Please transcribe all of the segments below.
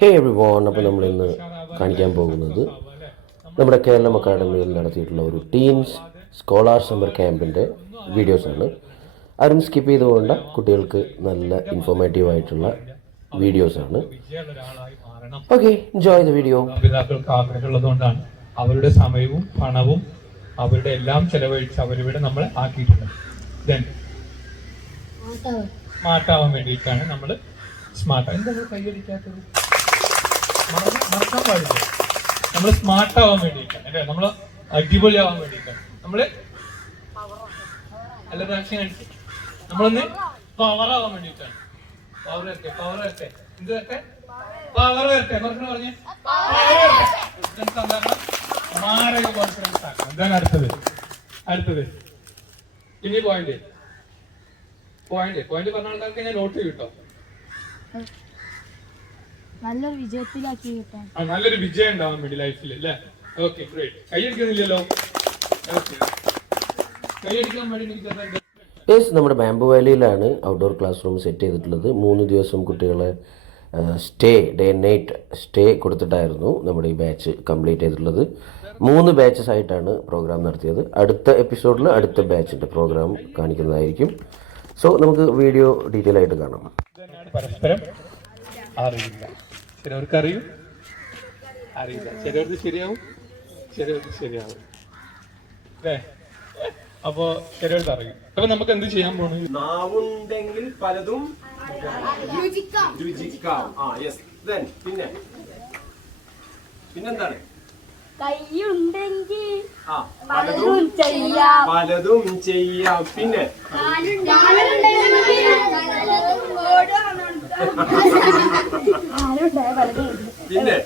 ഹേ every von അപ്പോൾ നമ്മൾ ഇന്ന് കാണിക്കാൻ പോകുന്നത് നമ്മുടെ കേരളം അക്കാഡമിയിൽ നടത്തിയിട്ടുള്ള ഒരു ടീംസ് സ്കോളാർ സമ്മർ ക്യാമ്പിന്റെ വീഡിയോസാണ് ആരും സ്കിപ്പ് ചെയ്തുകൊണ്ട് കുട്ടികൾക്ക് നല്ല ഇൻഫോർമേറ്റീവ് ആയിട്ടുള്ള വീഡിയോസാണ് ഓക്കെ എൻജോയ് ദ വീഡിയോ പിതാക്കൾക്ക് ആഗ്രഹമുള്ളതുകൊണ്ടാണ് അവരുടെ സമയവും പണവും അവരുടെ എല്ലാം ചെലവഴിച്ച് അവരിവിടെ നമ്മൾ ആക്കിയിട്ടുണ്ട്. ദെൻ ആവാൻ വേണ്ടിയിട്ടാണ് നമ്മൾ നമ്മൾ മറക്കാൻ പാടില്ല. നമ്മൾ സ്മാർട്ട് ആവാൻ വേണ്ടിയിട്ടാണ് നമ്മൾ അടിപൊളിയാവാൻ വേണ്ടിയിട്ടാണ്. നമ്മൾ അല്ല പ്രാവശ്യം നമ്മളൊന്ന് പവർ ആവാൻ വേണ്ടിയിട്ടാണ്. പവർ വരട്ടെ പവർ വരട്ടെ. എന്ത് വരട്ടെ? പവർ വരട്ടെ. പറഞ്ഞേ? മാരക കോൺഫിഡൻസ് ആക്കണം എന്താണ് അടുത്തത്? അടുത്തത്. ഇനി പോയിന്റ് പോയിന്റ് പോയിന്റ് പറഞ്ഞ ആൾക്കാർക്ക് ഞാൻ നോട്ട് കിട്ടോ നല്ലൊരു വിജയത്തിലാക്കി കിട്ടാൻ. നല്ലൊരു വിജയം ഉണ്ടാവാൻ വേണ്ടി ലൈഫിൽ അല്ലേ? ഓക്കെ ഗ്രേറ്റ് കൈയടിക്കുന്നില്ലല്ലോ കൈയടിക്കാൻ വേണ്ടി എനിക്ക് യെസ് നമ്മുടെ ബാംബു വാലിയിലാണ് ഔട്ട്ഡോർ ക്ലാസ് റൂം സെറ്റ് ചെയ്തിട്ടുള്ളത്. മൂന്ന് ദിവസം കുട്ടികളെ സ്റ്റേ ഡേ നൈറ്റ് സ്റ്റേ കൊടുത്തിട്ടായിരുന്നു നമ്മുടെ ഈ ബാച്ച് കംപ്ലീറ്റ് ചെയ്തിട്ടുള്ളത്. മൂന്ന് ബാച്ചസ് ആയിട്ടാണ് പ്രോഗ്രാം നടത്തിയത്. അടുത്ത എപ്പിസോഡിൽ അടുത്ത ബാച്ചിന്റെ പ്രോഗ്രാം കാണിക്കുന്നതായിരിക്കും. സോ നമുക്ക് വീഡിയോ ഡീറ്റെയിൽ ആയിട്ട് കാണാം. പരസ്പരം അറിയില്ല ചിലവർക്ക് അറിയും അറിയില്ല. ചിലവർക്ക് ശരിയാവും. ചിലവർക്ക് ശരിയാവും. അല്ലേ? അപ്പോ ചിലവർക്ക് അറിയും. അപ്പൊ നമുക്ക് എന്ത് ചെയ്യാൻ പോണു? നാവുണ്ടെങ്കിൽ പലതും രുചിക്കാം. ആ യെസ് പിന്നെ? പിന്നെന്താണ്? കൈയുണ്ടെങ്കിൽ ആ പലതും ചെയ്യാം. പലതും ചെയ്യാം. പിന്നെ? പിന്നെ?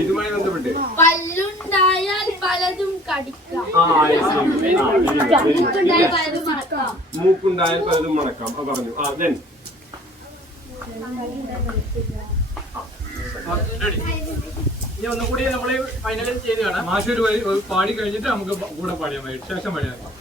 ഇതുമായി ബന്ധപ്പെട്ട്? പല്ലുണ്ടായാൽ പലതും കടിക്കാം. മൂക്കുണ്ടായാൽ പലതും മണക്കാം. പറഞ്ഞു. ആ ദെൻ ഇനി ഒന്നും കൂടി നമ്മൾ ഫൈനലൈസ് ചെയ്ത് കാണാം. മാഷ് ഒരു പാടി കഴിഞ്ഞിട്ട് നമുക്ക് കൂടെ പാടിയാൽ മതി. ശേഷം പാടിയാൽ മതി.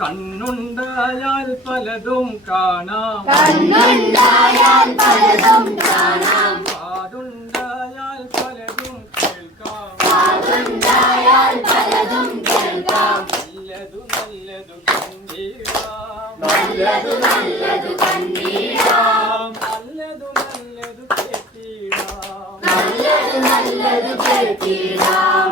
കണ്ണുണ്ടായാൽ പലതും കാണാം. കണ്ണുണ്ടായാൽ പലതും കാണാം. കാതുണ്ടായാൽ പലതും കേൾക്കാം. അതുണ്ടായാൽ പലതും കേൾക്കാം. നല്ലതു നല്ലതു കണ്ടീടാം. നല്ലതു നല്ലതു കണ്ടീടാം നല്ലതു നല്ലതു കേട്ടിടാം നല്ലതു നല്ലതു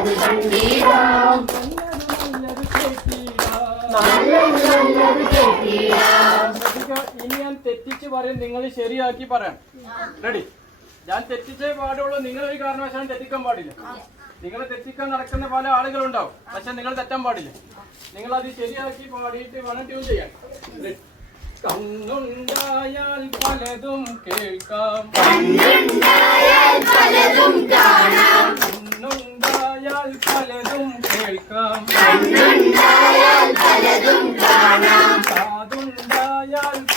നല്ലതു നല്ലതു നല്ലതു ഇനി ഞാൻ തെറ്റിച്ച് പറയും നിങ്ങൾ ശരിയാക്കി പറയാം. റെഡി ഞാൻ തെറ്റിച്ചേ പാടുള്ളൂ നിങ്ങൾ ഒരു കാരണവശാലും തെറ്റിക്കാൻ പാടില്ല. നിങ്ങൾ തെറ്റിക്കാൻ നടക്കുന്ന പല ആളുകളുണ്ടാവും പക്ഷെ നിങ്ങൾ തെറ്റാൻ പാടില്ല. നിങ്ങൾ അത് ശരിയാക്കി പാടിയിട്ട് വേണം ട്യൂൺ ചെയ്യാൻ? കണ്ണുണ്ടായാൽ പലതും കേൾക്കാം. കണ്ണുണ്ടായാൽ പലതും കാണാം. കണ്ണുണ്ടായാൽ പലതും കേൾക്കാം. കണ്ണുണ്ടായാൽ പലതും കാണാം. കാതുണ്ടായാൽ പലതും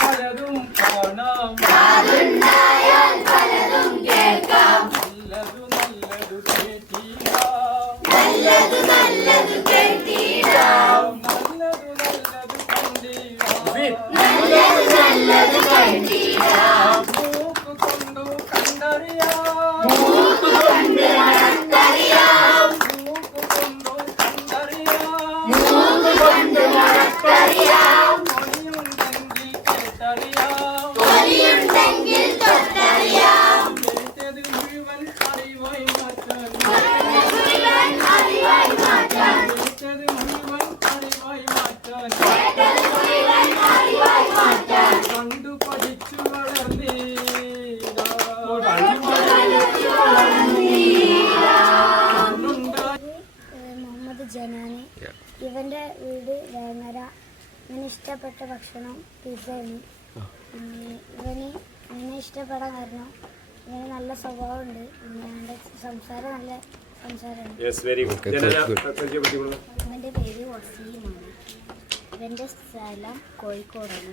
ഇഷ്ടപ്പെടാൻ കാരണം ഇങ്ങനെ നല്ല സ്വഭാവമുണ്ട്. പിന്നെ സംസാരം നല്ല സംസാരമാണ് യെസ് വെരി ഗുഡ് പരിചയപ്പെടുത്തി കൊടുക്കുക ഇവന്റെ പേര് വസീമാണ്. ഇവന്റെ സ്ഥലം കോഴിക്കോടാണ്.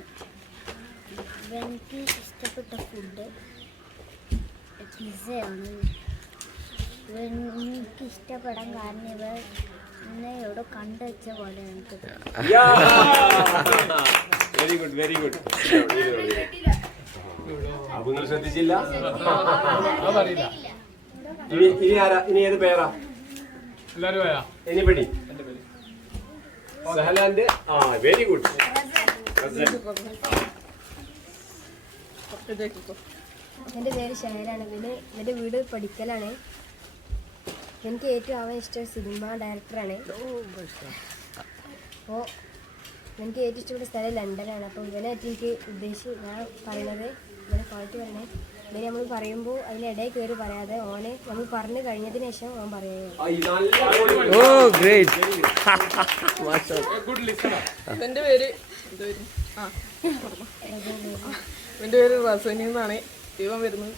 ഇവനിക്ക് ഇഷ്ടപ്പെട്ട ഫുഡ് പിസയാണ് എനിക്ക് ഇഷ്ടപ്പെടാൻ കാരണം ഇവ എന്നെ എവിടെ കണ്ടു വെച്ച പോലെ എനിക്ക് വെരി ഗുഡ് വെരി ഗുഡ് അപ്പൊ നിങ്ങൾ ശ്രദ്ധിച്ചില്ല ഇനി ഇനി ആരാ? ഇനി ഏത് പേരാ? പോയാ സഹലാന്റെ ആ വെരി ഗുഡ് എന്റെ പേര് ഷഹരാണ് പിന്നെ വീട് പഠിക്കലാണ്. എനിക്ക് ഏറ്റവും ആവാൻ ഇഷ്ടം സിനിമ ഡയറക്ടറാണ്. അപ്പോൾ എനിക്ക് ഏറ്റവും ഇഷ്ടപ്പെട്ട സ്ഥലം ലണ്ടനാണ്. അപ്പോൾ ഇവനായിട്ട് എനിക്ക് ഉദ്ദേശിച്ച് ഞാൻ പറയണത് ഇവനെ ക്വാളിറ്റി വരണേ ഇവർ നമ്മൾ പറയുമ്പോൾ അതിനിടയിൽ കയറി പറയാതെ ഓനെ നമ്മൾ പറഞ്ഞു കഴിഞ്ഞതിന് ശേഷം ഓൻ പറയുക ഓ ഗ്രേറ്റ് ഗുഡ് ലിസണർ എന്റെ പേര് എന്റെ പേര് റസനി എന്നാണ്. ഇവൻ വരുന്നത്.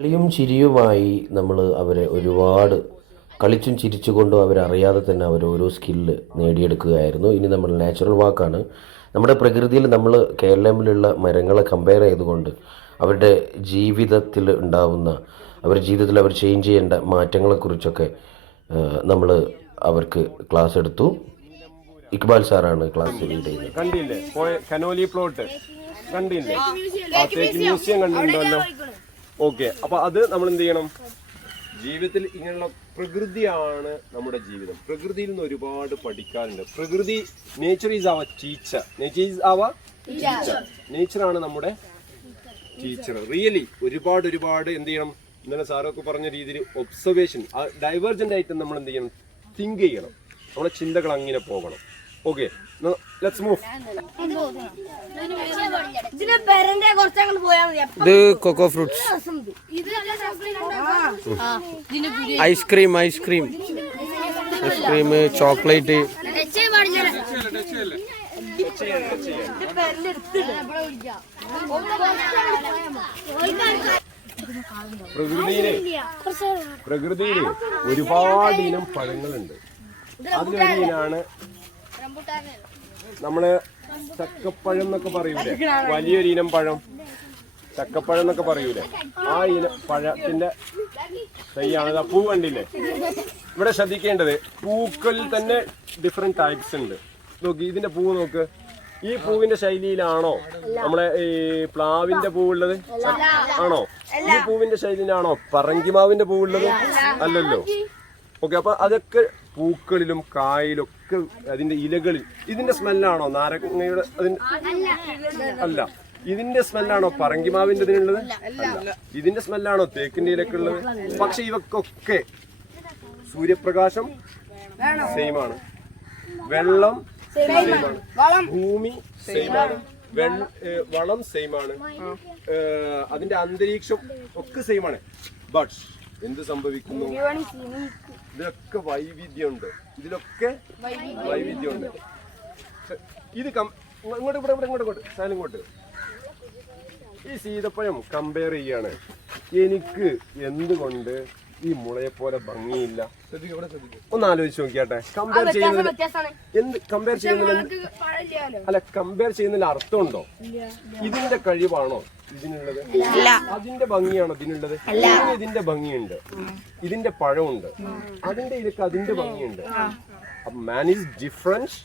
ചിക്കൻ ചിരിയുമായി നമ്മൾ അവരെ ഒരുപാട് കളിച്ചും ചിരിച്ചുകൊണ്ടും അവരറിയാതെ തന്നെ അവർ ഓരോ സ്കില്ല് നേടിയെടുക്കുകയായിരുന്നു. ഇനി നമ്മൾ നാച്ചുറൽ വാക്കാണ് നമ്മുടെ പ്രകൃതിയിൽ നമ്മൾ കേരളത്തിലുള്ള മരങ്ങളെ കമ്പയർ ചെയ്തുകൊണ്ട് അവരുടെ ജീവിതത്തിൽ ഉണ്ടാവുന്ന അവരുടെ ജീവിതത്തിൽ അവർ ചേഞ്ച് ചെയ്യേണ്ട മാറ്റങ്ങളെക്കുറിച്ചൊക്കെ നമ്മൾ അവർക്ക് ക്ലാസ് എടുത്തു. ഇക്ബാൽ സാറാണ് ക്ലാസ് ലീഡ് ചെയ്യുന്നത്. കണ്ടില്ലേ? പോയ കനോലി പ്ലോട്ട് കണ്ടില്ലേ? മ്യൂസിയം കണ്ടിട്ടുണ്ടല്ലോ. ഓക്കെ അപ്പൊ അത് നമ്മൾ എന്ത് ചെയ്യണം? ജീവിതത്തിൽ ഇങ്ങനെയുള്ള പ്രകൃതിയാണ് നമ്മുടെ ജീവിതം. പ്രകൃതിയിൽ നിന്ന് ഒരുപാട് പഠിക്കാറുണ്ട് പ്രകൃതി nature is our teacher nature is our നേച്ചറാണ് നമ്മുടെ ടീച്ചർ റിയലി ഒരുപാട് ഒരുപാട് എന്ത് ചെയ്യണം? ഇന്നലെ സാറൊക്കെ പറഞ്ഞ രീതിയിൽ ഒബ്സർവേഷൻ ഡൈവേർജന്റ് ആയിട്ട് നമ്മൾ എന്ത് ചെയ്യണം? തിങ്ക് ചെയ്യണം. നമ്മുടെ ചിന്തകൾ അങ്ങനെ പോകണം. ഓക്കെ ലെറ്റ്സ് മൂവ് ഇതിന് പെരന്റെ കുറച്ചങ്ങോട്ട് പോയാൽ മതി. ഇത് cocoa fruits ice cream ice cream ice cream chocolate പ്രകൃതിയിലെ പ്രകൃതിയിൽ ഒരുപാട് ഇനം പഴങ്ങളുണ്ട്. അതിലൊരു ഇനാണ് നമ്മൾ ചക്കപ്പഴം എന്നൊക്കെ പറയൂലേ? വലിയൊരു ഇനം പഴം. ചക്കപ്പഴം എന്നൊക്കെ പറയൂലേ? ആ ഇനം പഴത്തിന്റെ തൈയാണ് പൂ കണ്ടില്ലേ? ഇവിടെ ശ്രദ്ധിക്കേണ്ടത് പൂക്കളിൽ തന്നെ ഡിഫറെന്റ് ടൈപ്സ് ഉണ്ട്. നോക്കി ഇതിന്റെ പൂവ് നോക്ക്. ഈ പൂവിന്റെ ശൈലിയിലാണോ നമ്മളെ ഈ പ്ലാവിന്റെ പൂവുള്ളത് ആണോ? ഈ പൂവിന്റെ ശൈലിയിലാണോ പറങ്കിമാവിന്റെ പൂവുള്ളത് അല്ലല്ലോ. ഓക്കെ അപ്പൊ അതൊക്കെ പൂക്കളിലും കായിലും ഒക്കെ അതിന്റെ ഇലകളിൽ. ഇതിന്റെ സ്മെല്ലാണോ നാരങ്ങയുടെ അതിന്റെ അല്ല. ഇതിന്റെ സ്മെല്ലാണോ പറങ്കിമാവിന്റെ ഇതിനുള്ളത്? അല്ല. ഇതിന്റെ സ്മെല്ലാണോ തേക്കിന്റെ ഇലക്കുള്ളത് പക്ഷെ ഇവക്കൊക്കെ സൂര്യപ്രകാശം സെയിമാണ്. വെള്ളം സെയിമാണ്. ഭൂമി സെയിം ആണ് വെള്ള- ഏ, വളം സെയിമാണ്. അതിന്റെ അന്തരീക്ഷം ഒക്കെ സെയിമാണ്. ബട്ട് എന്ത് സംഭവിക്കുന്നു? ഇതിലൊക്കെ വൈവിധ്യമുണ്ട്. ഇതിലൊക്കെ വൈവിധ്യമുണ്ട്. ഇത് ഇങ്ങോട്ട് ഇവിടെ ഇവിടെ ഇങ്ങോട്ട് സാധനം ഇങ്ങോട്ട്. ഈ സീതപ്പഴം കമ്പയർ ചെയ്യാണ്. എനിക്ക് എന്തുകൊണ്ട് ഈ മുളയെ പോലെ ഭംഗിയില്ല ഒന്ന് ആലോചിച്ച് നോക്കിയാട്ടെ. കമ്പയർ ചെയ്യുന്നത് എന്ത് കമ്പയർ ചെയ്യുന്നത് അല്ല കമ്പയർ ചെയ്യുന്നതിൽ അർത്ഥമുണ്ടോ? ഇതിന്റെ കഴിവാണോ? ഇതിനുള്ളത്? അതിന്റെ ഭംഗിയാണോ ഇതിനുള്ളത്? ഇതിന് ഇതിന്റെ ഭംഗിയുണ്ട്. ഇതിന്റെ പഴമുണ്ട് അതിന്റെ ഇതൊക്കെ അതിന്റെ ഭംഗിയുണ്ട്. മാൻ ഈസ് ഡിഫറൻസ്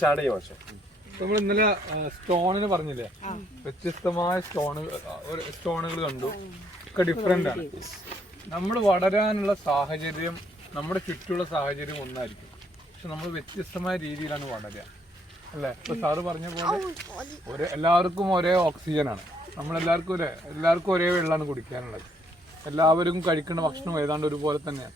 ഷാഡേ മാഷ. നമ്മൾ ഇന്നലെ സ്റ്റോണിന് പറഞ്ഞില്ലേ? വ്യത്യസ്തമായ സ്റ്റോണുകൾ സ്റ്റോണുകൾ കണ്ടു. ഒക്കെ ഡിഫറെന്റ് ആണ്. നമ്മൾ വളരാനുള്ള സാഹചര്യം നമ്മുടെ ചുറ്റുമുള്ള സാഹചര്യം ഒന്നായിരിക്കും. പക്ഷെ നമ്മൾ വ്യത്യസ്തമായ രീതിയിലാണ് വളരുക. അല്ലേ? ഇപ്പൊ സാറ് പറഞ്ഞ പോലെ ഒരേ എല്ലാവർക്കും ഒരേ ഓക്സിജനാണ്. നമ്മൾ നമ്മളെല്ലാവർക്കും ഒരേ എല്ലാവർക്കും ഒരേ വെള്ളമാണ് കുടിക്കാനുള്ളത്. എല്ലാവരും കഴിക്കുന്ന ഭക്ഷണം ഏതാണ്ട് ഒരുപോലെ തന്നെയാണ്.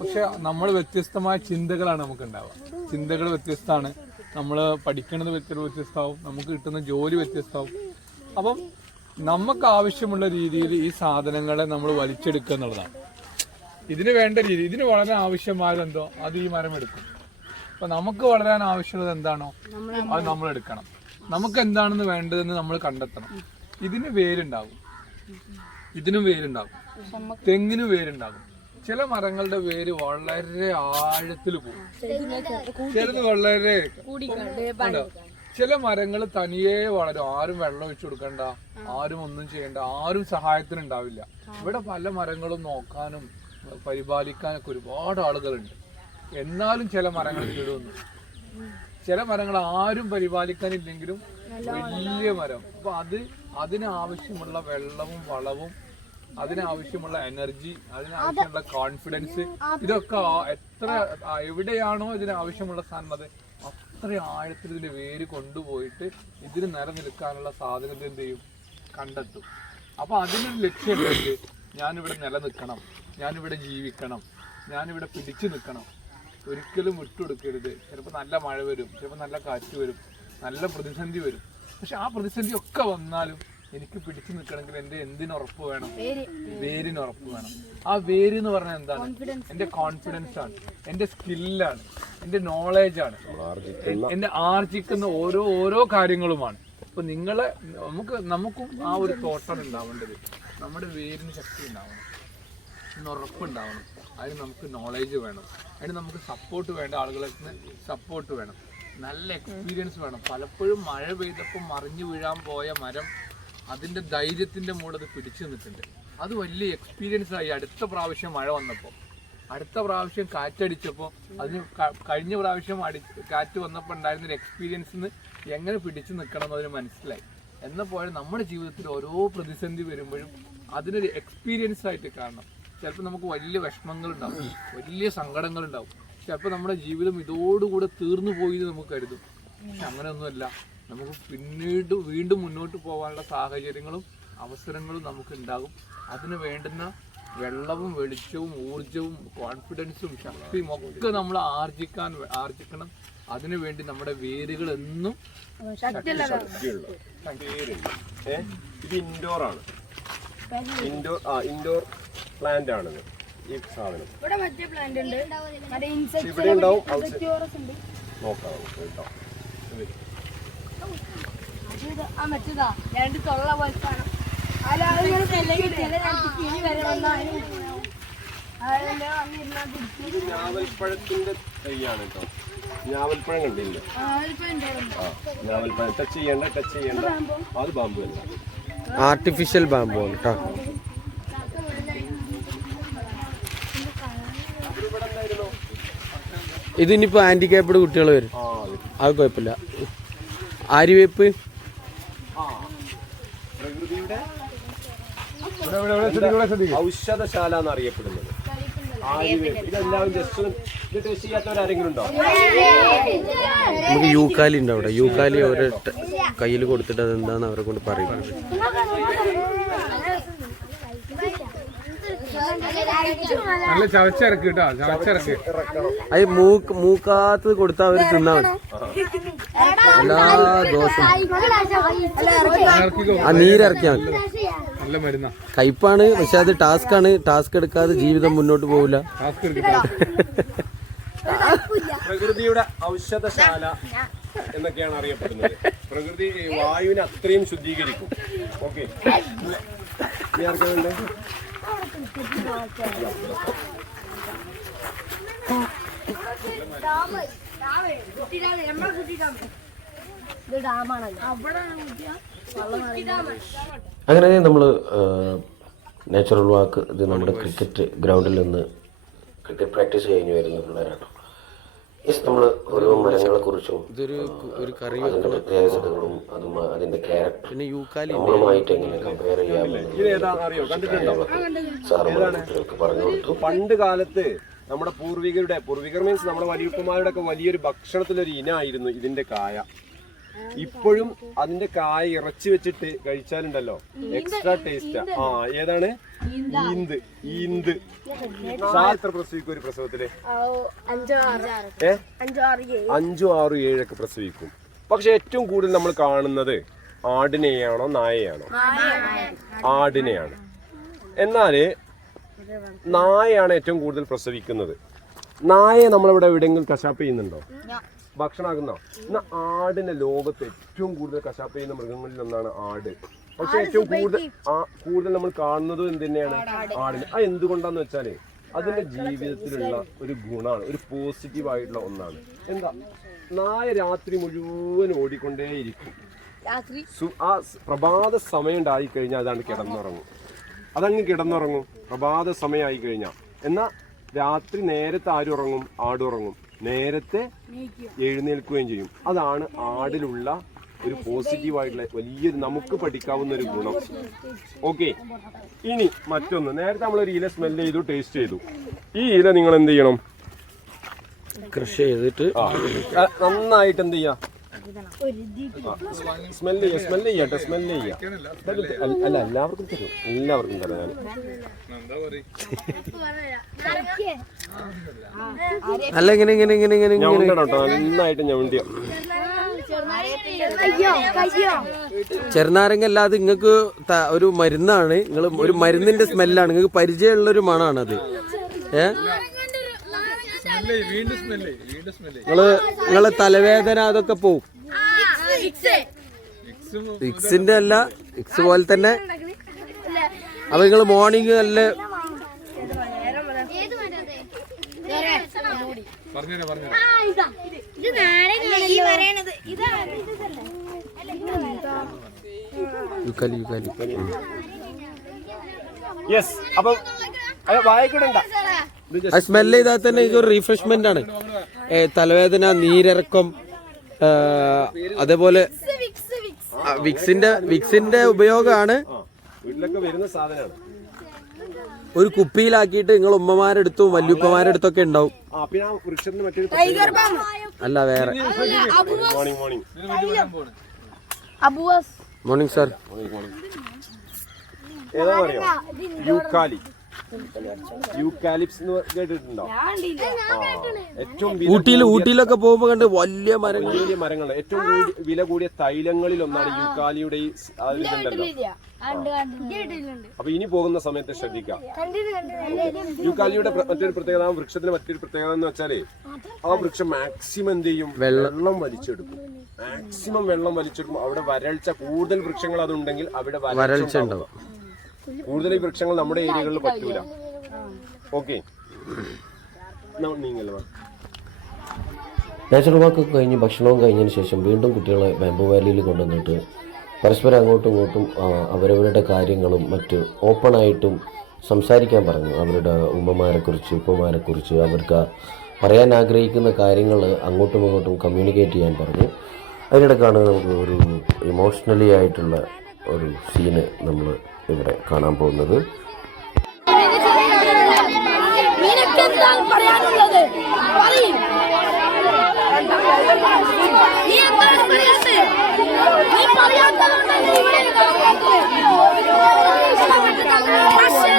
പക്ഷെ നമ്മൾ വ്യത്യസ്തമായ ചിന്തകളാണ് നമുക്ക് ഉണ്ടാവുക ചിന്തകൾ വ്യത്യസ്തമാണ്. നമ്മൾ പഠിക്കുന്നത് വ്യത്യ വ്യത്യസ്തമാവും. നമുക്ക് കിട്ടുന്ന ജോലി വ്യത്യസ്തമാവും. അപ്പം നമുക്ക് ആവശ്യമുള്ള രീതിയിൽ ഈ സാധനങ്ങളെ നമ്മൾ വലിച്ചെടുക്കുക എന്നുള്ളതാണ്. ഇതിന് വേണ്ട രീതി ഇതിന് വളരെ ആവശ്യമായതെന്തോ അത് ഈ മരം എടുക്കും. അപ്പൊ നമുക്ക് വളരാൻ ആവശ്യമുള്ളത് എന്താണോ അത് നമ്മൾ എടുക്കണം നമുക്ക് എന്താണെന്ന് വേണ്ടതെന്ന് നമ്മൾ കണ്ടെത്തണം. ഇതിന് വേരുണ്ടാവും. ഇതിനും വേരുണ്ടാവും. തെങ്ങിനും വേരുണ്ടാകും ചില മരങ്ങളുടെ വേര് വളരെ ആഴത്തിൽ പോകും. ചിലത് വളരെ? ചില മരങ്ങൾ തനിയെ വളരും. ആരും വെള്ളം ഒഴിച്ചു കൊടുക്കണ്ട. ആരും ഒന്നും ചെയ്യണ്ട. ആരും സഹായത്തിനുണ്ടാവില്ല. ഇവിടെ പല മരങ്ങളും നോക്കാനും പരിപാലിക്കാനൊക്കെ ഒരുപാട് ആളുകളുണ്ട്. എന്നാലും ചില മരങ്ങൾ കിടുന്നു ചില മരങ്ങൾ ആരും പരിപാലിക്കാനില്ലെങ്കിലും വലിയ മരം. അപ്പൊ അത് അതിനാവശ്യമുള്ള വെള്ളവും വളവും അതിനാവശ്യമുള്ള എനർജി അതിനാവശ്യമുള്ള കോൺഫിഡൻസ് ഇതൊക്കെ എത്ര എവിടെയാണോ ഇതിനാവശ്യമുള്ള സാധനം അത് അത്ര ആഴത്തിൽ ഇതിന്റെ വേര് കൊണ്ടുപോയിട്ട് ഇതിന് നിലനിൽക്കാനുള്ള സാധ്യത എന്ത് ചെയ്യും? കണ്ടെത്തും. അപ്പൊ അതിനൊരു ലക്ഷ്യമുണ്ടെങ്കിൽ ഞാനിവിടെ നിലനിൽക്കണം. ഞാനിവിടെ ജീവിക്കണം. ഞാനിവിടെ പിടിച്ചു നിൽക്കണം. ഒരിക്കലും വിട്ടുകൊടുക്കരുത്. ചിലപ്പോൾ നല്ല മഴ വരും ചിലപ്പോൾ നല്ല കാറ്റ് വരും നല്ല പ്രതിസന്ധി വരും. പക്ഷെ ആ പ്രതിസന്ധി ഒക്കെ വന്നാലും എനിക്ക് പിടിച്ചു നിൽക്കണമെങ്കിൽ എന്റെ എന്തിന് ഉറപ്പ് വേണം? വേരിന് ഉറപ്പ് വേണം. ആ വേര് എന്ന് പറഞ്ഞാൽ എന്താണ്? എന്റെ കോൺഫിഡൻസ് ആണ്. എന്റെ സ്കില്ലാണ് എന്റെ നോളേജ് ആണ്. എ- എന്റെ ആർജിക്കുന്ന ഓരോ ഓരോ കാര്യങ്ങളുമാണ്. അപ്പൊ നിങ്ങളെ നമുക്ക് നമുക്കും ആ ഒരു തോട്ടം ഉണ്ടാവേണ്ടത് നമ്മുടെ വേരിന് ശക്തി ഉണ്ടാവണം. ഇന്ന് ഉറപ്പുണ്ടാവണം അതിന് നമുക്ക് നോളേജ് വേണം. അതിന് നമുക്ക് സപ്പോർട്ട് വേണ്ട ആളുകളെ സപ്പോർട്ട് വേണം. നല്ല എക്സ്പീരിയൻസ് വേണം. പലപ്പോഴും മഴ പെയ്തപ്പോൾ മറിഞ്ഞു വീഴാൻ പോയ മരം അതിന്റെ ധൈര്യത്തിന്റെ മുകളിൽ അത് പിടിച്ചു നിന്നിട്ടുണ്ട്. അത് വലിയ എക്സ്പീരിയൻസ് ആയി. അടുത്ത പ്രാവശ്യം മഴ വന്നപ്പോൾ അടുത്ത പ്രാവശ്യം കാറ്റടിച്ചപ്പോൾ അതിന് കഴിഞ്ഞ പ്രാവശ്യം അടി കാറ്റ് വന്നപ്പോൾ ഉണ്ടായിരുന്നൊരു എക്സ്പീരിയൻസിന് എങ്ങനെ പിടിച്ചു നിൽക്കണം എന്നതിന് മനസ്സിലായി. എന്ന പോലെ നമ്മുടെ ജീവിതത്തിൽ ഓരോ പ്രതിസന്ധി വരുമ്പോഴും അതിനൊരു എക്സ്പീരിയൻസ് ആയിട്ട് കാണണം. ചിലപ്പോൾ നമുക്ക് വലിയ വിഷമങ്ങൾ ഉണ്ടാവും വലിയ സങ്കടങ്ങൾ ഉണ്ടാവും ചിലപ്പോൾ നമ്മുടെ ജീവിതം ഇതോടുകൂടെ തീർന്നു പോയി എന്ന് നമുക്ക് കരുതും. പക്ഷെ അങ്ങനെയൊന്നുമല്ല. നമുക്ക് പിന്നീട് വീണ്ടും മുന്നോട്ട് പോകാനുള്ള സാഹചര്യങ്ങളും അവസരങ്ങളും നമുക്ക് ഉണ്ടാകും അതിന് വേണ്ടുന്ന വെള്ളവും വെളിച്ചവും ഊർജവും കോൺഫിഡൻസും ശക്തിയും ഒക്കെ നമ്മൾ ആർജിക്കാൻ ആർജിക്കണം. അതിനുവേണ്ടി നമ്മുടെ വേരുകൾ എന്നും ശക്തിയുള്ള ഇത് ഇൻഡോർ ആണ്. ഇൻഡോർ ആ ഇൻഡോർ പ്ലാന്റ് ആണിത്. ഈ സാധനം. ഇവിടെ മറ്റേ പ്ലാന്റ് ഉണ്ട്. മറ്റേ ഇവിടെ ഉണ്ടാവും. outside- നോക്കാം നമുക്ക് കേട്ടോ ഇത്. ആ മറ്റേതാ. രണ്ട് തൊള്ള പോലത്തെ ആണ്. അല്ല ചില നേരത്ത് കിളി വരെ വന്നാ പിടിച്ചു ഞാവൽപ്പഴത്തിന്റെ തൈയാണ് കേട്ടോ. ഞാവൽപ്പഴം കണ്ടില്ല? അതിപ്പോ ഉണ്ടായിരുന്നു. ആ ഞാവൽപ്പഴം. ടച്ച് ചെയ്യണ്ട ടച്ച് ചെയ്യണ്ട. അത് ബാമ്പു അല്ല. ആർട്ടിഫിഷ്യൽ ബാമ്പു ആണ് കേട്ടോ ഇതിനിപ്പോ ഹാൻഡിക്യാപ്ഡ് കുട്ടികൾ വരും. അത് കുഴപ്പമില്ല. ആര്യവേപ്പ്. ഔഷധശാല എന്നറിയപ്പെടുന്നത്. നമുക്ക് യൂക്കാലി ഉണ്ട് അവിടെ. യൂക്കാലി അവരെ കയ്യിൽ കൊടുത്തിട്ട് അതെന്താന്ന് അവരെ കൊണ്ട് പറയുന്നത് നല്ല ചവച്ചിറക്കി കേട്ടോ ചവച്ചിറക്കി അത് മൂക്ക് മൂക്കാത്തത് കൊടുത്താൽ അവർ തിന്നാ മതി. എല്ലാ ഇറക്കിക്കോ ആ നീരിറക്കിയാൽ മതി നല്ല മരുന്നാ. കയ്പാണ് പക്ഷെ അത് ടാസ്ക് ആണ് ടാസ്ക് എടുക്കാതെ ജീവിതം മുന്നോട്ട് പോകില്ല പ്രകൃതിയുടെ ഔഷധശാല എന്നൊക്കെയാണ് അറിയപ്പെടുന്നത്. പ്രകൃതി ഈ വായുവിനെ അത്രയും ശുദ്ധീകരിക്കും. ഓക്കെ. ഇനി അങ്ങനെ നമ്മൾ നാച്ചുറൽ വാക്ക് ഇത് നമ്മുടെ ക്രിക്കറ്റ് ഗ്രൗണ്ടിൽ നിന്ന് ക്രിക്കറ്റ് പ്രാക്ടീസ് കഴിഞ്ഞ് വരുന്ന പിള്ളേരാണ്. നമ്മൾ ഓരോ ഒരു കറി അതിന്റെ പ്രത്യേകതകളും അതും അതിന്റെ ക്യാരക്ടർ നമ്മളുമായിട്ട് എങ്ങനെ കമ്പയർ ചെയ്യാമെന്ന് ഇത് ഏതാണെന്ന് അറിയോ? കണ്ടിട്ടുണ്ടോ? സാറുമാർ കുട്ടികൾക്ക് പറഞ്ഞു കൊടുത്തു. പണ്ട് കാലത്ത് നമ്മുടെ പൂർവികരുടെ പൂർവികർ മീൻസ് നമ്മുടെ വലിയപ്പന്മാരുടെ ഒക്കെ വലിയൊരു ഭക്ഷണത്തിലൊരു ഇനമായിരുന്നു ഇതിന്റെ കായ. ഇപ്പോഴും അതിന്റെ കായ ഇറച്ചി വെച്ചിട്ട് കഴിച്ചാലുണ്ടല്ലോ. എക്സ്ട്രാ ടേസ്റ്റ് ആ. ഏതാണ്? ഈന്ത്. ഈന്ത്. എത്ര പ്രസവിക്കും ഒരു പ്രസവത്തിൽ? അഞ്ചു ആറ് അഞ്ചോ ആറ് ഏഴ്. അഞ്ചും ആറും ഏഴൊക്കെ പ്രസവിക്കും. പക്ഷെ ഏറ്റവും കൂടുതൽ നമ്മൾ കാണുന്നത് ആടിനെയാണോ നായയാണോ. ആടിനെയാണ്. എന്നാൽ നായയാണ് ഏറ്റവും കൂടുതൽ പ്രസവിക്കുന്നത്. നായയെ നമ്മളിവിടെ എവിടെയെങ്കിലും കശാപ്പ് ചെയ്യുന്നുണ്ടോ? ഭക്ഷണമാകുന്നോ എന്നാ ആടിനെ ലോകത്ത് ഏറ്റവും കൂടുതൽ കശാപ്പ് ചെയ്യുന്ന മൃഗങ്ങളിൽ ഒന്നാണ് ആട്. പക്ഷെ ഏറ്റവും കൂടുതൽ ആ കൂടുതൽ നമ്മൾ കാണുന്നതും എന്ത് തന്നെയാണ് ആടിന്. അത് എന്തുകൊണ്ടാന്ന് വെച്ചാൽ അതിന്റെ ജീവിതത്തിലുള്ള ഒരു ഗുണമാണ് ഒരു പോസിറ്റീവ് ആയിട്ടുള്ള ഒന്നാണ്. എന്താ? നായ രാത്രി മുഴുവൻ ഓടിക്കൊണ്ടേയിരിക്കും. ആ പ്രഭാത സമയം ഉണ്ടായി കഴിഞ്ഞാൽ അതാണ് കിടന്നുറങ്ങും. അതങ്ങ് കിടന്നുറങ്ങും. പ്രഭാത സമയമായി കഴിഞ്ഞാൽ എന്നാ രാത്രി നേരത്തെ ആരുറങ്ങും? ആടുറങ്ങും. നേരത്തെ എഴുന്നേൽക്കുകയും ചെയ്യും. അതാണ് ആടിലുള്ള ഒരു പോസിറ്റീവ് ആയിട്ടുള്ള വലിയൊരു നമുക്ക് പഠിക്കാവുന്ന ഒരു ഗുണം. ഓക്കെ. ഇനി മറ്റൊന്ന്. നേരത്തെ നമ്മൾ ഒരു ഇല സ്മെൽ ചെയ്തു ടേസ്റ്റ് ചെയ്തു. ഈ ഇല നിങ്ങൾ എന്ത് ചെയ്യണം? കൃഷി ചെയ്തിട്ട് നന്നായിട്ട് എന്ത് ചെയ്യാ? സ്മെൽ ചെയ്യാം സ്മെൽ ചെയ്യട്ടെ സ്മെൽ ചെയ്യാം. അല്ല എല്ലാവർക്കും തരും. എല്ലാവർക്കും തരാം ഞാൻ. അല്ല ഇങ്ങനെ ഇങ്ങനെ ഇങ്ങനെ ഇങ്ങനെ ഞാൻ ഇങ്ങനെ നന്നായിട്ട് ഞാൻ കയ്യോ ചെറുനാരങ്ങ അല്ലാതെ നിങ്ങൾക്ക് ഒരു മരുന്നാണ്. നിങ്ങൾ ഒരു മരുന്നിന്റെ സ്മെല്ലാണ്. നിങ്ങൾക്ക് പരിചയമുള്ള ഒരു മണാണത് അത് ഏ നിങ്ങൾ വീണ്ടും സ്മെല്ലേ വീണ്ടും സ്മെല്ലേ നിങ്ങൾ നിങ്ങളെ തലവേദന അതൊക്കെ പോവും. മിക്സും വിക്സിന്റെ അല്ല എക്സ് പോലെ തന്നെ. അപ്പൊ നിങ്ങൾ മോർണിംഗ് നല്ല സ്മെല്ല് പറഞ്ഞുതരാം യുക്കാലി യുക്കാലി. യെസ് അപ്പൊ വായിക്കൂടണ്ട ആ സ്മെൽ ചെയ്താൽ തന്നെ ഇതൊരു റീഫ്രഷ്മെന്റ് ആണ്. തലവേദന നീരിറക്കം അതേപോലെ വിക്സിന്റെ വിക്സിന്റെ ഉപയോഗമാണ്. വീട്ടിലൊക്കെ വരുന്ന സാധനമാണ് ഒരു കുപ്പിയിലാക്കിയിട്ട് നിങ്ങൾ ഉമ്മമാരെടുത്തും ഉണ്ടാവും. വൃക്ഷത്തിന് മറ്റൊരു പ്രത്യേകത അല്ല വേറെ. മോർണിംഗ് സാർ ഏതാ യൂക്കാലി. യൂക്കാലിപ്സ് എന്ന് കേട്ടിട്ടുണ്ടോ? ആ ഏറ്റവും വില ഊട്ടിയിൽ ഊട്ടിയിലൊക്കെ പോകുമ്പോ കണ്ട് വലിയ മരങ്ങൾ. വലിയ മരങ്ങൾ ഏറ്റവും വില കൂടിയ തൈലങ്ങളിൽ ഒന്നാണ് യൂക്കാലിയുടെ ഈ ഇതുണ്ടല്ലോ. അപ്പൊ ഇനി പോകുന്ന സമയത്ത് ശ്രദ്ധിക്കാം. യുക്കാലിയുടെ മറ്റൊരു പ്രത്യേകത ആ വൃക്ഷത്തിന് മറ്റൊരു പ്രത്യേകത എന്ന് വെച്ചാൽ ആ വൃക്ഷം മാക്സിമം എന്ത് ചെയ്യും? വെള്ളം വലിച്ചെടുക്കും. മാക്സിമം വെള്ളം വലിച്ചെടുക്കും. അവിടെ വരൾച്ച കൂടുതൽ വൃക്ഷങ്ങൾ അതുണ്ടെങ്കിൽ അവിടെ വരൾച്ച ഉണ്ടാവും. കൂടുതൽ ഈ വൃക്ഷങ്ങൾ നമ്മുടെ ഏരിയകളിൽ പറ്റൂല. ഓക്കെ. നീങ്ങല്ലോ നാച്ചുറൽ വാക്കൊക്കെ കഴിഞ്ഞ് ഭക്ഷണവും കഴിഞ്ഞതിന് ശേഷം വീണ്ടും കുട്ടികളെ ബാംബു വാലിയിൽ കൊണ്ടുവന്നിട്ട് പരസ്പരം അങ്ങോട്ടും ഇങ്ങോട്ടും അവരവരുടെ കാര്യങ്ങളും മറ്റ് ഓപ്പണായിട്ടും സംസാരിക്കാൻ പറഞ്ഞു. അവരുടെ ഉമ്മമാരെക്കുറിച്ച് ഉപ്പമാരെക്കുറിച്ച് അവർക്ക് പറയാൻ ആഗ്രഹിക്കുന്ന കാര്യങ്ങൾ അങ്ങോട്ടും ഇങ്ങോട്ടും കമ്മ്യൂണിക്കേറ്റ് ചെയ്യാൻ പറഞ്ഞു. അതിനിടക്കാണ് നമുക്ക് ഒരു ഇമോഷണലി ആയിട്ടുള്ള ഒരു സീന് നമ്മൾ ഇവിടെ കാണാൻ പോകുന്നത്. നിനക്കെന്താണ് പറയാനുള്ളത് പറയും നീ എന്താണ് പറയാത്തത് നീ പറയാത്തതുകൊണ്ടല്ലേ ഇവിടെ പക്ഷേ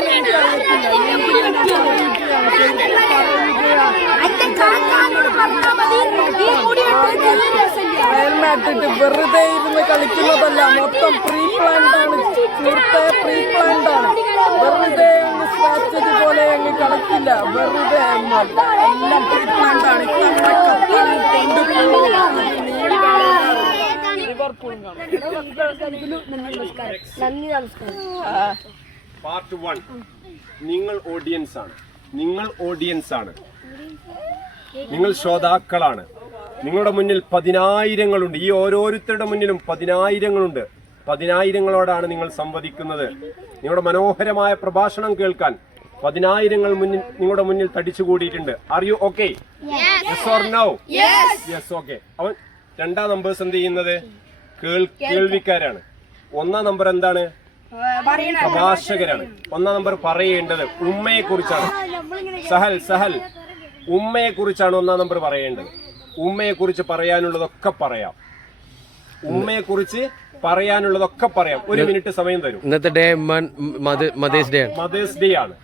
നിന്നെ അന്റെ കാക്കാനോട് പറഞ്ഞാൽ മതി ഈ മുടി വെട്ടാൻ നല്ല മേൽമാറ്റിട്ട് വെറുതെ ഇരുന്ന് കളിക്കുന്നതല്ല. മൊത്തം പ്രീ പ്ലാൻഡ് ആണ് പ്രീ പ്ലാൻഡ് വെറുതെ ഒന്ന് സ്ട്രാറ്റജി പോലെ അങ്ങ് കളിക്കില്ല. വെറുതെ. എല്ലാം പ്രീ പ്ലാൻഡ് ആണ് നന്ദി നമസ്കാരം പാർട്ട് വൺ. നിങ്ങൾ ഓഡിയൻസ് ആണ്. നിങ്ങൾ ഓഡിയൻസ് ആണ്. നിങ്ങൾ ശ്രോതാക്കളാണ്. നിങ്ങളുടെ മുന്നിൽ പതിനായിരങ്ങളുണ്ട്. ഈ ഓരോരുത്തരുടെ മുന്നിലും പതിനായിരങ്ങളുണ്ട്. പതിനായിരങ്ങളോടാണ് നിങ്ങൾ സംവദിക്കുന്നത്. നിങ്ങളുടെ മനോഹരമായ പ്രഭാഷണം കേൾക്കാൻ പതിനായിരങ്ങൾ മുന്നിൽ നിങ്ങളുടെ മുന്നിൽ തടിച്ചുകൂടിയിട്ടുണ്ട് are you okay yes or no yes okay അവൻ രണ്ടാം നമ്പേഴ്സ് എന്ത് ചെയ്യുന്നത്? കേൾ കേൾവിക്കാരാണ്. ഒന്നാം നമ്പർ എന്താണ്? പ്രഭാഷകരാണ്. ഒന്നാം നമ്പർ പറയേണ്ടത് ഉമ്മയെ കുറിച്ചാണ് സഹൽ സഹൽ. ഉമ്മയെ കുറിച്ചാണ് ഒന്നാം നമ്പർ പറയേണ്ടത്. ഉമ്മയെ കുറിച്ച് പറയാനുള്ളതൊക്കെ പറയാം. ഉമ്മയെ കുറിച്ച് പറയാനുള്ളതൊക്കെ പറയാം. ഒരു മിനിറ്റ് സമയം തരും. ഇന്നത്തെ day mother's day mother's day ആണ്.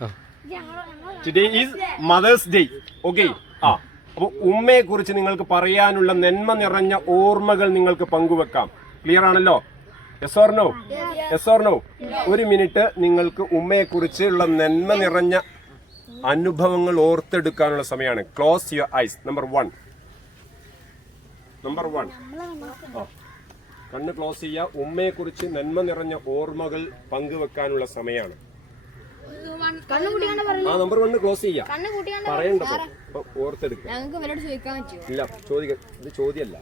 Today is mother's day okay ആ. അപ്പൊ ഉമ്മയെ കുറിച്ച് നിങ്ങൾക്ക് പറയാനുള്ള നന്മ നിറഞ്ഞ ഓർമ്മകൾ നിങ്ങൾക്ക് പങ്കുവെക്കാം. ക്ലിയർ ആണല്ലോ? Yes or no yes or no ഒരു മിനിറ്റ് നിങ്ങൾക്ക് ഉമ്മയെ കുറിച്ചുള്ള നന്മ നിറഞ്ഞ അനുഭവങ്ങൾ ഓർത്തെടുക്കാനുള്ള സമയമാണ്. Close your eyes number one number one ആ കണ്ണ് ക്ലോസ് ചെയ്യുക. ഉമ്മയെ കുറിച്ച് നന്മ നിറഞ്ഞ ഓർമ്മകൾ പങ്കുവെക്കാനുള്ള സമയമാണ്. ആ നമ്പർ വണ്ണ് ക്ലോസ് ചെയ്യാം പറയണ്ടപ്പോ ഓർത്തെടുക്കുക. ഇല്ല ചോദിക്ക ഇത് ചോദ്യമല്ല.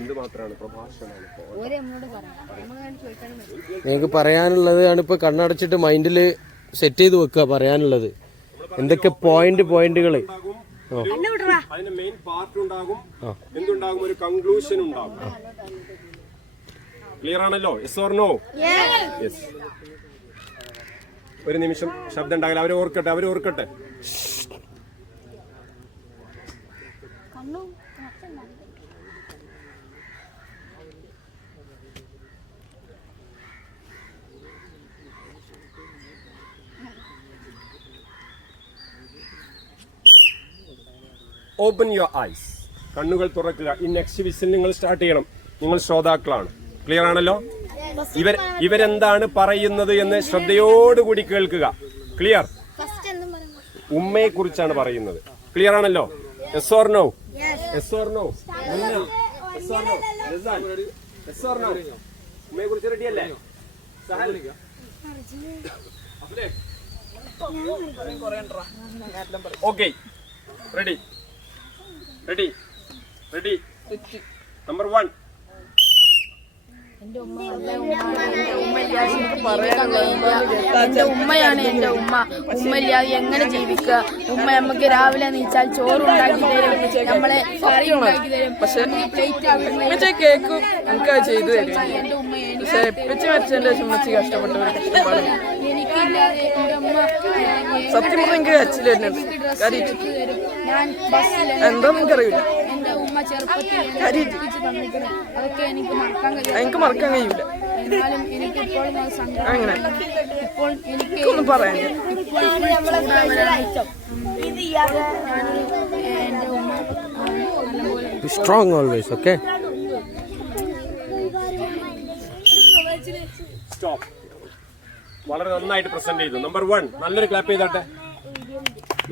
എന്ത് മാത്രമാണ്? പ്രഭാഷണമാണ് നിങ്ങൾക്ക് പറയാനുള്ളത് ആണ് ഇപ്പൊ കണ്ണടച്ചിട്ട് മൈൻഡിൽ സെറ്റ് ചെയ്ത് വെക്കുക പറയാനുള്ളത്. എന്തൊക്കെ പോയിന്റ് പോയിന്റുകൾ ഒരു- മെയിൻ പാർട്ട് ഉണ്ടാകും. എന്തുണ്ടാകും? ഒരു കൺക്ലൂഷൻ ഉണ്ടാകും. ക്ലിയർ ആണല്ലോ? യെസ് ഓർ നോ യെസ് ഒരു നിമിഷം ശബ്ദം ഉണ്ടാകില്ല. അവരെ ഓർക്കട്ടെ അവരെ ഓർക്കട്ടെ. ഓപ്പൺ യുവർ ഐസ് കണ്ണുകൾ തുറക്കുക. ഈ നെക്സ്റ്റ് വിസിൽ നിങ്ങൾ സ്റ്റാർട്ട് ചെയ്യണം. നിങ്ങൾ ശ്രോതാക്കളാണ്. ക്ലിയർ ആണല്ലോ? ഇവർ ഇവരെന്താണ് പറയുന്നത് എന്ന് ശ്രദ്ധയോടുകൂടി കേൾക്കുക. ക്ലിയർ ഉമ്മയെ കുറിച്ചാണ് പറയുന്നത്. ക്ലിയർ ആണല്ലോ? Yes or no yes or no ഉമ്മയെ കുറിച്ച് റെഡി അല്ലേ? സഹൽ? അഫ്ലെ? Okay ready ready ready number one എന്റെ ഉമ്മയാണ് എന്റെ ഉമ്മ. ഉമ്മ ഉമ്മയില്ലാതെ എങ്ങനെ ജീവിക്കുക? ഉമ്മ നമുക്ക് രാവിലെ നീച്ചാൽ ചോറ് ഉണ്ടാക്കി തരും. നമ്മളെ കറി ഉണ്ടാക്കി തരും. കേക്കും. എനിക്ക് ചെയ്തു തരും. എന്റെ ഉമ്മ എനിക്കില്ലാതെ എന്റെ ഉമ്മ സത്യം പറഞ്ഞെങ്കിൽ വരുന്നുണ്ട് തരും. ഞാൻ ബസ്സിൽ എന്റെ ചെറുപ്പത്തിൽ അതൊക്കെ എനിക്ക് മറക്കാൻ കഴിയും എനിക്ക് മറക്കാൻ കഴിയൂല. എന്നാലും എനിക്ക് ഇപ്പോഴും അത് സങ്കടം അങ്ങനെ ഇപ്പോൾ എനിക്ക് ഒന്നും പറയാൻ ഇപ്പോൾ ഓക്കെ സ്റ്റോപ്പ് വളരെ നന്നായിട്ട് പ്രസന്റ് ചെയ്തു. നമ്പർ വൺ നല്ലൊരു ക്ലാപ്പ് ചെയ്താട്ടെ?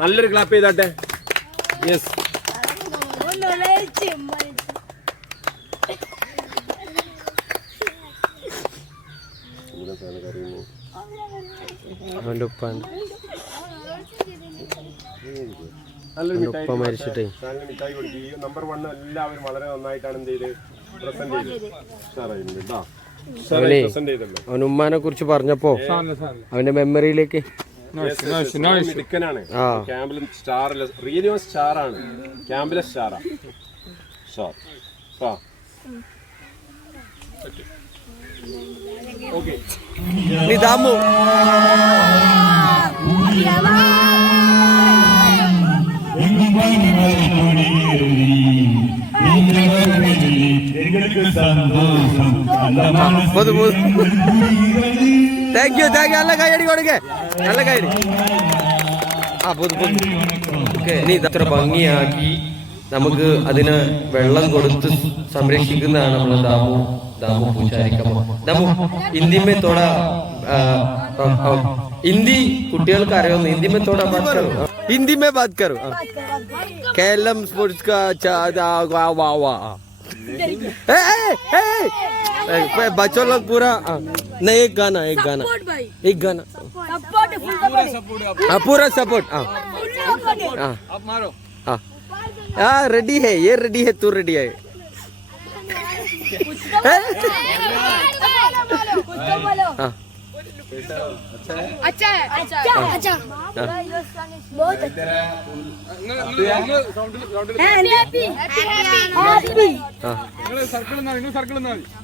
നല്ലൊരു ക്ലാപ്പ് ചെയ്താട്ടെ? യെസ് ഉപ്പ മിഠായി മരിച്ചിട്ടേ. നമ്പർ വൺ എല്ലാവരും വളരെ നന്നായിട്ടാണ് എന്ത് ചെയ്ത് പ്രസന്റ് കേട്ടോ അവൻ ഉമ്മാനെ കുറിച്ച് പറഞ്ഞപ്പോ അവന്റെ മെമ്മറിയിലേക്ക്. ക്യാമ്പിലും സ്റ്റാർ റിയലി സ്റ്റാറാണ് ക്യാമ്പിലെ സ്റ്റാറാ സ്റ്റാർ ആ ഓക്കെ നീ ദാമു പോതു പോതു താങ്ക് യു താങ്ക് യു നല്ല കൈയടി കൊടുക്കേ നല്ല കൈയടി ആ പോതു പോതു ഓക്കെ നീ ഇത്ര ഭംഗിയാക്കി നമുക്ക് അതിന് വെള്ളം കൊടുത്ത് സംരക്ഷിക്കുന്നതാണ് നമ്മളെ ദാമു ദാമു പൂച്ചാരിക്കമ്മ ദാമു ഹിന്ദിമേ തോട ആ, ആ, ആ, ഹിന്ദി കുട്ടികൾക്ക് അറിയാവുന്ന ഹിന്ദിമേ തോട ബാത് കറോ ഹിന്ദിമേ ബാത് കറോ ആ. കേരളം സ്പോർട്സ് का चा दा- वाह वाह वाह ए, ए, ए, ए, बच्चों लोग पूरा हाँ, नहीं एक गाना एक गाना एक गाना हाँ पूरा सपोर्ट हाँ हाँ हाँ रेडी है ये रेडी है तू रेडी है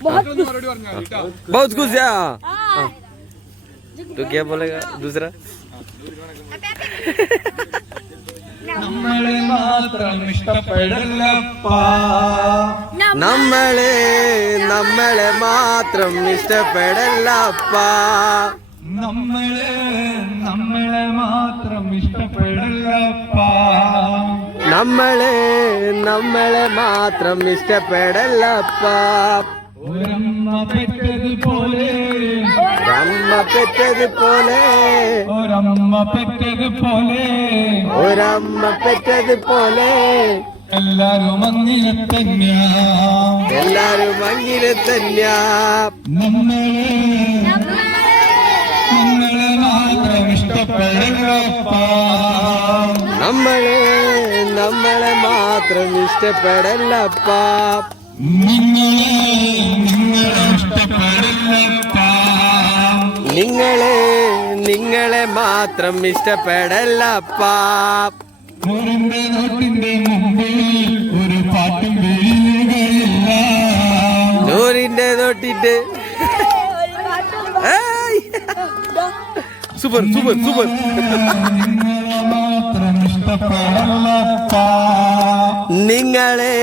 बहुत बहुत खुश है हाँ। तो क्या बोलेगा दूसरा? हाँ। നമ്മളെ മാത്രം ഇഷ്ടപ്പെടല്ലപ്പാ. നമ്മളെ നമ്മളെ മാത്രം ഇഷ്ടപ്പെടല്ലപ്പാ. നമ്മളെ നമ്മളെ മാത്രം ഇഷ്ടപ്പെടല്ലപ്പാ. നമ്മളെ നമ്മളെ മാത്രം ഇഷ്ടപ്പെടല്ലപ്പാ. ഒരമ്മ ഒരമ്മ പെറ്റതുപോലെ ഒരമ്മ പെറ്റതുപോലെ. എല്ലാരും അങ്ങനെ തന്നെയാ എല്ലാരും അങ്ങനെ തന്നെയാ നമ്മളെ നമ്മളെ മാത്രം ഇഷ്ടപ്പെടല്ലപ്പാ നമ്മളെ നമ്മളെ മാത്രം ഇഷ്ടപ്പെടല്ലപ്പാ നിങ്ങളെ നിങ്ങളെ ഇഷ്ടപ്പെടല്ലപ്പാ നിങ്ങളെ നിങ്ങളെ മാത്രം ഇഷ്ടപ്പെടല്ലപ്പാ നൂറിന്റെ നോട്ടിന്റെ മുമ്പിൽ ഒരു പാട്ടും നൂറിന്റെ തൊട്ടിട്ട് സൂപ്പർ സൂപ്പർ സൂപ്പർ. നിങ്ങളെ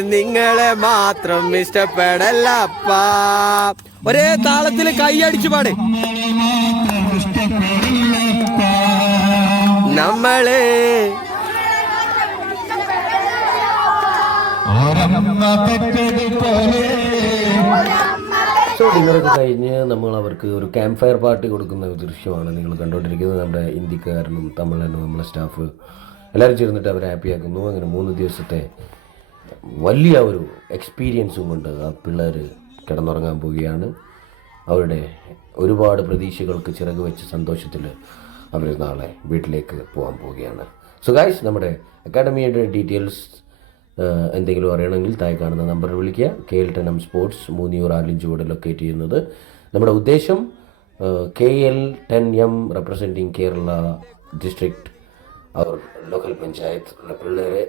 നിങ്ങളെ മാത്രം ഇഷ്ടപ്പെടലപ്പ. ഒരേ താളത്തിൽ കൈയടിച്ചു പാട്. നമ്മളെ. പെറ്റതുപോലെ സോ ഡിന്നറൊക്കെ കഴിഞ്ഞ് നമ്മൾ അവർക്ക് ഒരു ക്യാമ്പ് ഫയർ പാർട്ടി കൊടുക്കുന്ന ഒരു ദൃശ്യമാണ് നിങ്ങൾ കണ്ടുകൊണ്ടിരിക്കുന്നത് നമ്മുടെ ഇന്ത്യക്കാരനും തമിഴനും നമ്മളെ സ്റ്റാഫ് എല്ലാവരും ചേർന്നിട്ട് അവരെ ഹാപ്പിയാക്കുന്നു അങ്ങനെ മൂന്ന് ദിവസത്തെ വലിയ ഒരു എക്സ്പീരിയൻസും കൊണ്ട് ആ പിള്ളേർ കിടന്നുറങ്ങാൻ പോവുകയാണ്. അവരുടെ ഒരുപാട് പ്രതീക്ഷകൾക്ക് ചിറക് വെച്ച സന്തോഷത്തിൽ അവർ നാളെ വീട്ടിലേക്ക് പോകാൻ പോവുകയാണ്. സോ നമ്മുടെ അക്കാഡമിയുടെ ഡീറ്റെയിൽസ് എന്തെങ്കിലും അറിയണമെങ്കിൽ താഴെ കാണുന്ന നമ്പറിൽ വിളിക്കുക. K L ten M sports Moonniyur Alinchuvodu locate ചെയ്യുന്നത്. നമ്മുടെ ഉദ്ദേശം K L ten M representing Kerala district അവർ ലോക്കൽ പഞ്ചായത്ത് ഉള്ള പിള്ളേരെ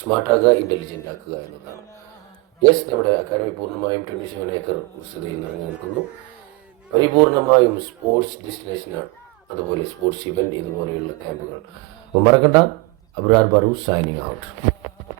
സ്മാർട്ടാക്കുക ഇന്റലിജന്റ് ആക്കുക എന്നതാണ്. യെസ് നമ്മുടെ അക്കാഡമി പൂർണമായും ട്വന്റി സെവൻ ഏക്കർ സ്ഥിതിയിൽ നിറഞ്ഞു നിൽക്കുന്നു. പരിപൂർണമായും സ്പോർട്സ് ഡെസ്റ്റിനേഷനാണ് അതുപോലെ സ്പോർട്സ് ഇവന്റ് ഇതുപോലെയുള്ള ക്യാമ്പുകൾ അപ്പോൾ മറക്കണ്ട. Abrar ബറു signing out